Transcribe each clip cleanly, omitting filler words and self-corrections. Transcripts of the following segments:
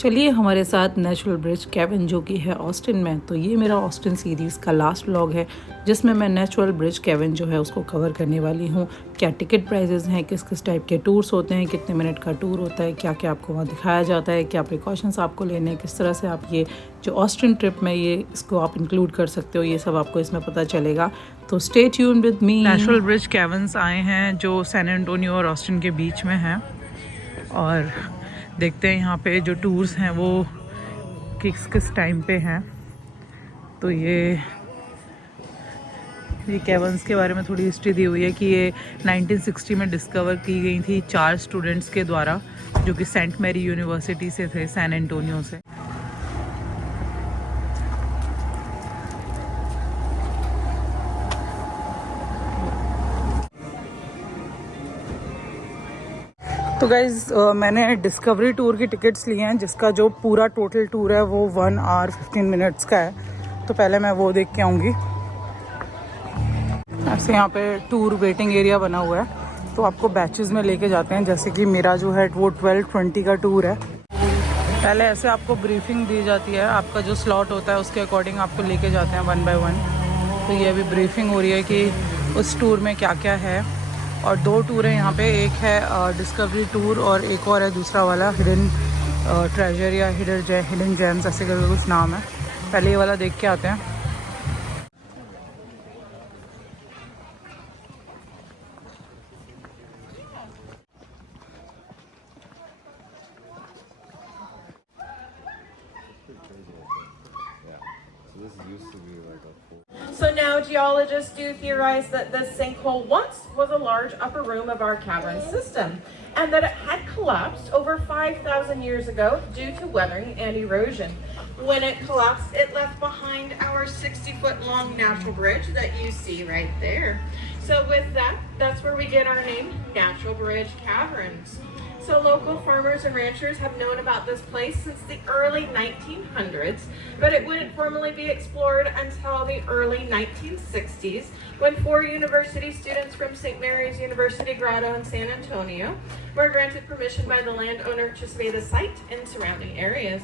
चलिए हमारे साथ नेचुरल ब्रिज केवन जो कि है ऑस्टिन में। तो ये मेरा ऑस्टिन सीरीज़ का लास्ट व्लॉग है जिसमें मैं नेचुरल ब्रिज केवन जो है उसको कवर करने वाली हूँ। क्या टिकट प्राइसेस हैं, किस किस टाइप के टूर्स होते हैं, कितने मिनट का टूर होता है, क्या क्या आपको वहाँ दिखाया जाता है, क्या प्रिकॉशंस आपको लेने हैं, किस तरह से आप ये जो ऑस्टिन ट्रिप में ये इसको आप इंक्लूड कर सकते हो, ये सब आपको इसमें पता चलेगा। तो stay tuned with me. Natural bridge caverns आए हैं जो सैन एंटोनियो और ऑस्टिन के बीच में हैं, और देखते हैं यहाँ पे जो टूर्स हैं वो किस किस टाइम पे हैं। तो ये केवन्स के बारे में थोड़ी हिस्ट्री दी हुई है कि ये 1960 में डिस्कवर की गई थी 4 स्टूडेंट्स के द्वारा जो कि सेंट मैरी यूनिवर्सिटी से थे, सैन एंटोनियो से। तो गाइज़ मैंने डिस्कवरी टूर की टिकट्स लिए हैं जिसका जो पूरा टोटल टूर है वो 1 आवर 15 मिनट्स का है। तो पहले मैं वो देख के आऊँगी। ऐसे यहाँ पे टूर वेटिंग एरिया बना हुआ है, तो आपको बैचेस में लेके जाते हैं। जैसे कि मेरा जो है वो 12:20 का टूर है। पहले ऐसे आपको ब्रीफिंग दी जाती है, आपका जो स्लॉट होता है उसके अकॉर्डिंग आपको लेके जाते हैं 1 बाय 1। तो ये अभी ब्रीफिंग हो रही है कि उस टूर में क्या क्या है। और 2 टूर हैं यहाँ पे, एक है डिस्कवरी टूर और एक और है दूसरा वाला हिडन ट्रेजर या हिडन जेम्स ऐसे करके कुछ नाम है। पहले ये वाला देख के आते हैं। So now geologists do theorize that this sinkhole once was a large upper room of our cavern system and that it had collapsed over 5,000 years ago due to weathering and erosion. When it collapsed, it left behind our 60-foot long natural bridge that you see right there. So with that, that's where we get our name, Natural Bridge Caverns. So local farmers and ranchers have known about this place since the early 1900s, but it wouldn't formally be explored until the early 1960s when 4 university students from St. Mary's University Grotto in San Antonio were granted permission by the landowner to survey the site and surrounding areas.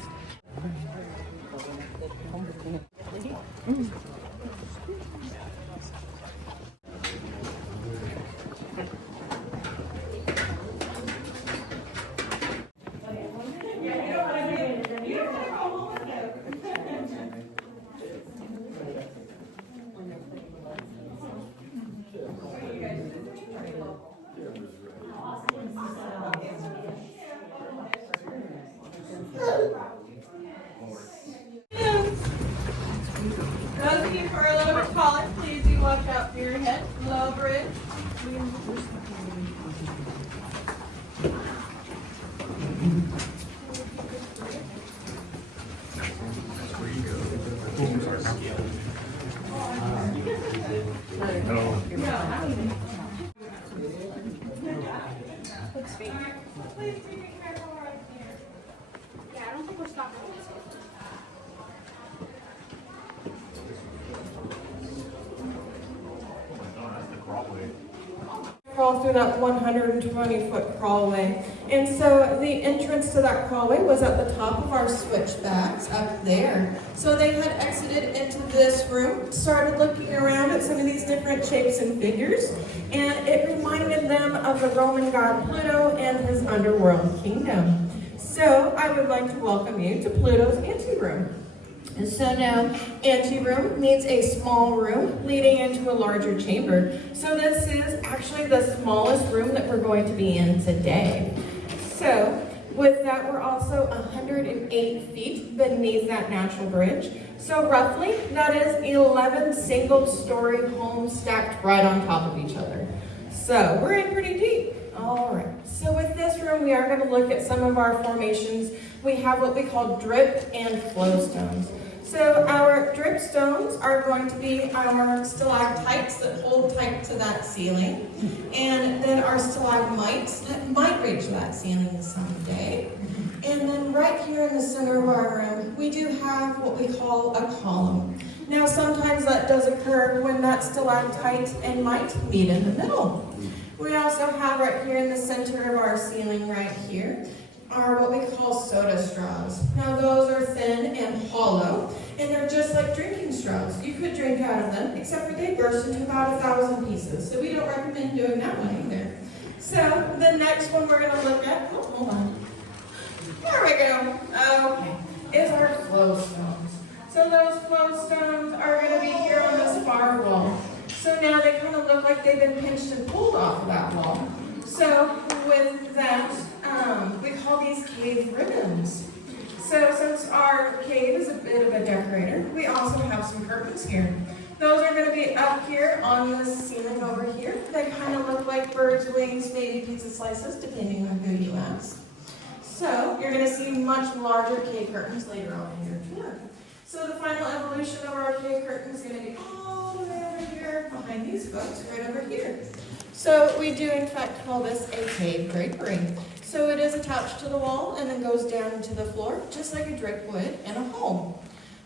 Those of you who are a little bit taller, please do watch out for your head. Low bridge. Please be careful right here. Yeah, I don't think we're stopping this one. Crawl through that 120-foot crawlway. And so the entrance to that crawlway was at the top of our switchbacks up there. So they had exited into this room, started looking around at some of these different shapes and figures, and it reminded them of the Roman god Pluto and his underworld kingdom. So I would like to welcome you to Pluto's anteroom. And so now, anteroom means a small room leading into a larger chamber. So this is actually the smallest room that we're going to be in today. So with that, we're also 108 feet beneath that natural bridge. So roughly, that is 11 single-story homes stacked right on top of each other. So we're in pretty deep. All right, so with this room, we are going to look at some of our formations. We have what we call drip and flow stones. So our drip stones are going to be our stalactites that hold tight to that ceiling, and then our stalagmites that might reach that ceiling someday. And then right here in the center of our room, we do have what we call a column. Now sometimes that does occur when that stalactite and mite meet in the middle. We also have right here in the center of our ceiling right here are what we call soda straws. Now those are thin and hollow, and they're just like drinking straws. You could drink out of them, except for they burst into about 1,000 pieces. So we don't recommend doing that one either. So the next one we're going to look at, oh, hold on. There we go. Okay, is our flow stones. So those flow stones are going to be here on this far wall. So now they kind of look like they've been pinched and pulled off of that wall. So with that, we call these cave ribbons. So since our cave is a bit of a decorator, we also have some curtains here. Those are going to be up here on the ceiling over here. They kind of look like birds' wings, maybe pizza slices, depending on who you ask. So you're going to see much larger cave curtains later on in your tour. So the final evolution of our cave curtain is going to be all the way over here behind these folks, right over here. So we do in fact call this a cave drapery. So it is attached to the wall and then goes down into the floor, just like a drape would in a home.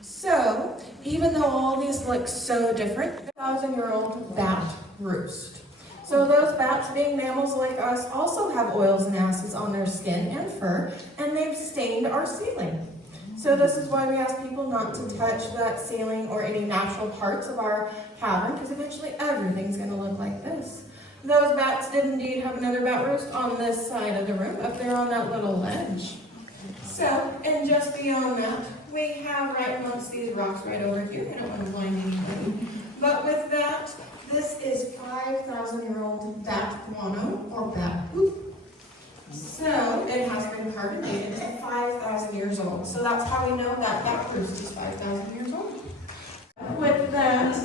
So even though all these look so different, 1,000-year-old bat roost. So those bats, being mammals like us, also have oils and acids on their skin and fur, and they've stained our ceiling. So this is why we ask people not to touch that ceiling or any natural parts of our cavern, because eventually everything's going to look like this. Those bats did indeed have another bat roost on this side of the room, up there on that little ledge. So, and just beyond that, we have right amongst these rocks right over here. I don't want to blind anybody. But with that, this is 5,000-year-old bat guano or bat poop. So it has been carbonated to 5,000 years old. So that's how we know that bat roost is 5,000 years old. With that,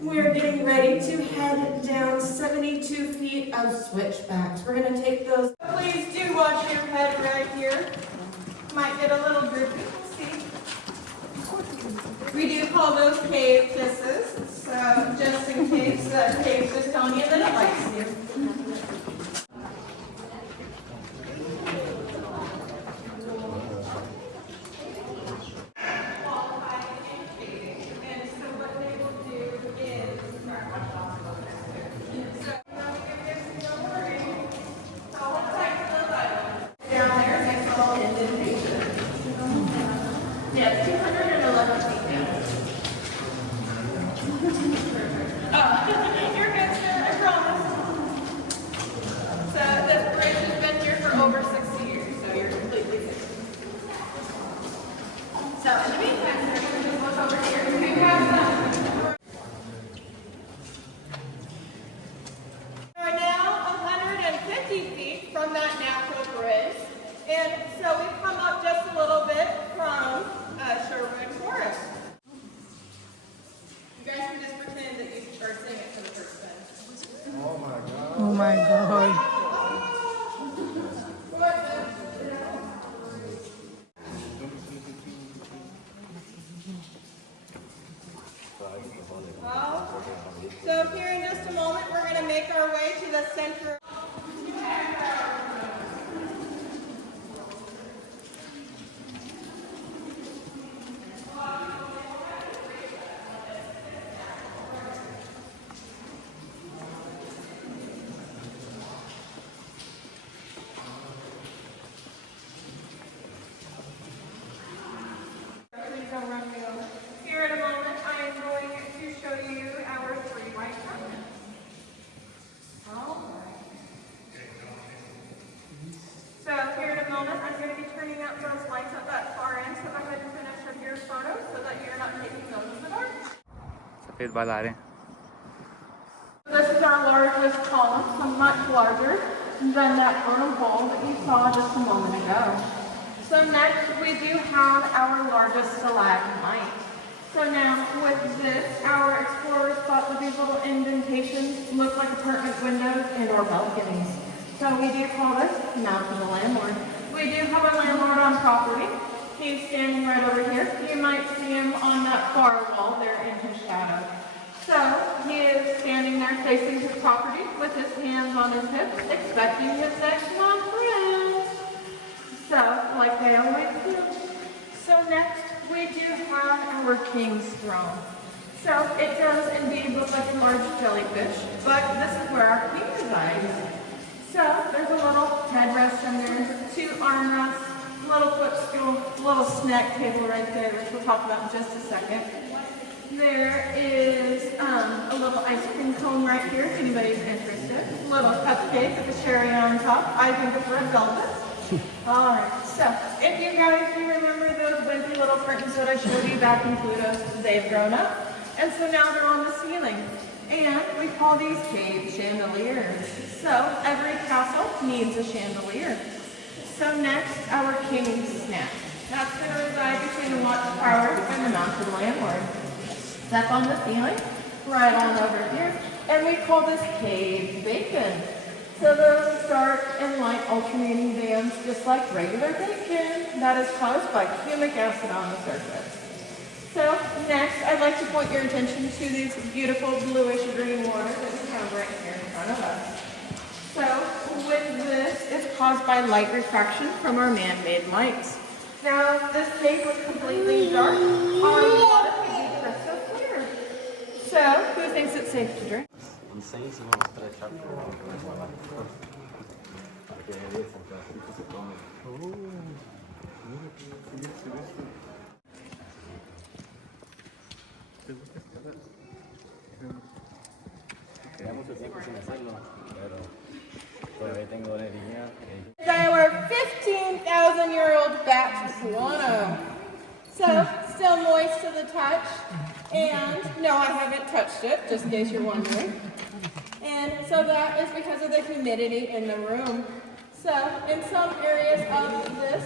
we're getting ready to head down 72 feet of switchbacks. We're going to take those. Please do watch your head right here. Might get a little droopy. See? We do call those cave kisses. So just in case the cave's just telling you that it likes you. Oh my God. So here in just a moment, we're going to make our way to the center. Here in a moment, I am going to show you our 3 white cabinets. All right. So here in a moment, I'm going to be turning out those lights at that far end, so go ahead and finish up your photo so that you're not taking those in the dark. सफेद बाल आ रहे हैं. This is our largest column, so much larger than that burnham hole that you saw just a moment ago. So next, we do have our largest stalagmite. So now, with this, our explorers thought that these little indentations look like apartment windows and our balconies. So we do call this Mount of the Landlord. We do have a landlord on property. He's standing right over here. You might see him on that far wall there in his shadow. So he is standing there facing his property with his hands on his hips, expecting his next month friend. So, like they always do. So next, we do have our king's throne. So it does indeed look like a large jellyfish, but this is where our queen resides. So there's a little headrest and there's 2 armrests little footstool, little snack table right there, which we'll talk about in just a second. There is a little ice cream cone right here if anybody's interested. Little cupcake with a cherry on top. I think it's red velvet. Alright, so if you guys do remember those wimpy little curtains that I showed you back in Pluto, they've grown up. And so now they're on the ceiling. And we call these cave chandeliers. So every castle needs a chandelier. So next, our king's snack. That's going to reside between the watchtower and the mountain landlord. Step on the ceiling, right on over here, and we call this cave bacon. So those dark and light alternating bands, just like regular bacon, that is caused by humic acid on the surface. So next, I'd like to point your attention to these beautiful bluish green water that we have right here in front of us. So with this, it's caused by light refraction from our man-made lights. Now, this cave was completely dark. Our water can be crystal clear. So, who thinks it's safe to drink? Our 15,000-year-old bat guano. So, still moist to the touch. And no, I haven't touched it, just in case you're wondering. And so that is because of the humidity in the room. So, in some areas of this,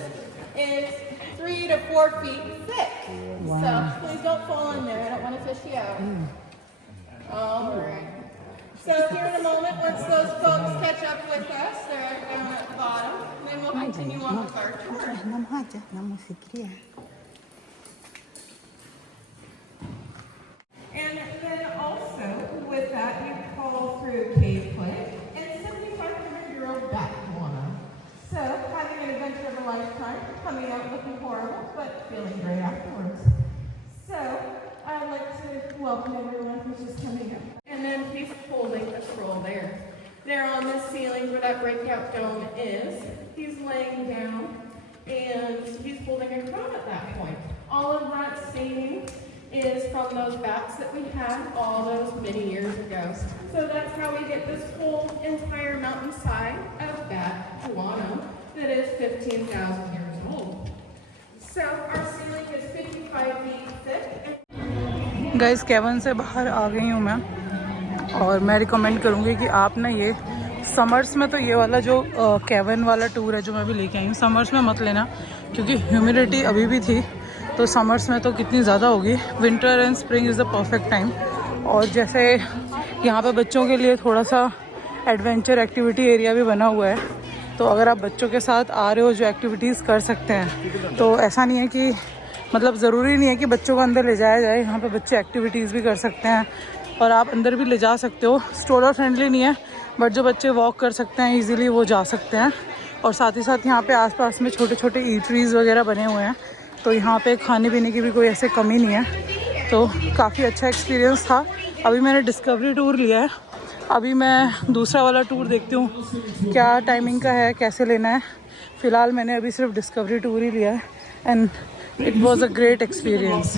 it's 3 to 4 feet thick. Wow. So, please don't fall in there. I don't want to fish you out. All right. So here in a moment, once those folks catch up with us, they're down at the bottom, and then we'll continue on with our tour. And then also, with that, you call through cave play and 7,500-year-old bat guano. So, having an adventure of a lifetime, coming out looking horrible, but feeling great afterwards. So, I'd like to welcome everyone who's just coming up. And then he's holding a scroll there. There on the ceiling where that breakout dome is, he's laying down and he's holding a crown at that point. All of that staining is from those bats that we had all those many years ago. So that's how we get this whole entire mountainside of bat guano that is 15,000 years old. So our ceiling is 55 feet thick. Guys केवन से बाहर आ गई हूँ मैं और मैं recommend करूँगी कि आप ना ये समर्स में तो ये वाला जो केवन वाला टूर है जो मैं भी लेके आई हूँ, समर्स में मत लेना क्योंकि ह्यूमिडिटी अभी भी थी, तो समर्स में तो कितनी ज़्यादा होगी. Winter and spring is the perfect time. और जैसे यहाँ पे बच्चों के लिए थोड़ा सा एडवेंचर एक्टिविटी एरिया भी बना हुआ है, तो अगर आप बच्चों के साथ आ रहे हो जो एक्टिविटीज़ कर सकते हैं, तो ऐसा नहीं है कि मतलब ज़रूरी नहीं है कि बच्चों को अंदर ले जाया जाए. यहाँ पे बच्चे एक्टिविटीज़ भी कर सकते हैं और आप अंदर भी ले जा सकते हो. स्ट्रोलर फ्रेंडली नहीं है, बट जो बच्चे वॉक कर सकते हैं ईजिली वो जा सकते हैं. और साथ ही साथ यहाँ पे आसपास में छोटे छोटे ईटरीज वगैरह बने हुए हैं, तो यहाँ पे खाने पीने की भी कोई ऐसे कमी नहीं है. तो काफ़ी अच्छा एक्सपीरियंस था. अभी मैंने डिस्कवरी टूर लिया है, अभी मैं दूसरा वाला टूर देखती हूँ क्या टाइमिंग का है, कैसे लेना है. फ़िलहाल मैंने अभी सिर्फ डिस्कवरी टूर ही लिया है and it was a great experience.